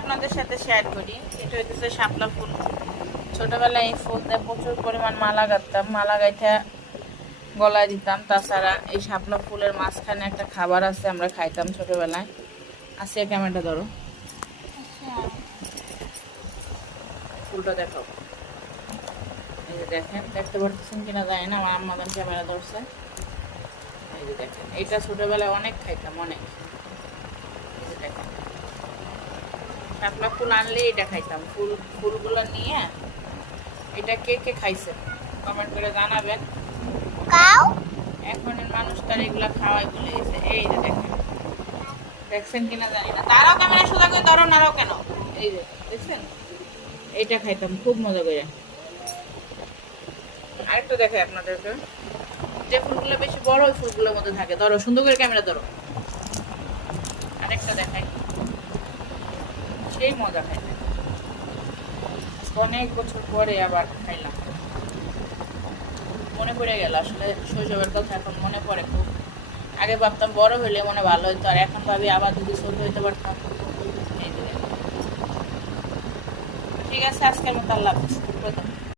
আপনাদের সাথে শেয়ার করি। এটা হইতেছে শাপলা ফুল। ছোটবেলায় এই ফুল দিয়ে প্রচুর পরিমাণ মালা গাঁথতাম, মালা গাইথা গলায় দিতাম। তাছাড়া এই শাপলা ফুলের মাঝখানে একটা খাবার আছে, আমরা খাইতাম ছোটবেলায়। আসিয়া ক্যামেরাটা ধরো, ফুলটা দেখো। এই যে দেখেন, দেখতে পারতেছেন কিনা জানি না, আমার আম্মা ক্যামেরা ধরছে। এই যে দেখেন, এটা ছোটবেলায় অনেক খাইতাম, অনেক। এই যে দেখেন, শাপলা ফুল আনলে এটা খাইতাম। ফুলগুলো নিয়ে এটা কে কে খাইছে কমেন্ট করে জানাবেন। এখনের মানুষ তার এগুলা খাওয়াই বলে গেছে। এই যে দেখেন, দেখছেন কিনা জানি না, তারাও ক্যামেরা সোজা করে ধরো, নারাও কেন। এই যে দেখছেন, এইটা খাইতাম খুব মজা করে। আরেকটা দেখাই আপনাদেরকে, যে ফুলগুলো বেশি বড় ওই ফুলগুলোর মধ্যে থাকে। ধরো, সুন্দর করে ক্যামেরা ধরো। আরেকটা দেখাই, সেই মজা খাইতে। অনেক বছর পরে আবার খাইলাম, মনে পড়ে গেল আসলে শৈশবের কথা। এখন মনে পড়ে খুব। আগে ভাবতাম বড় হইলে মনে ভালো হইতো, আর এখন ভাবি আবার যদি ছোট হইতে পারতাম। এই যে ঠিক আছে, আজকের মতো আল্লাহ হাফেজ।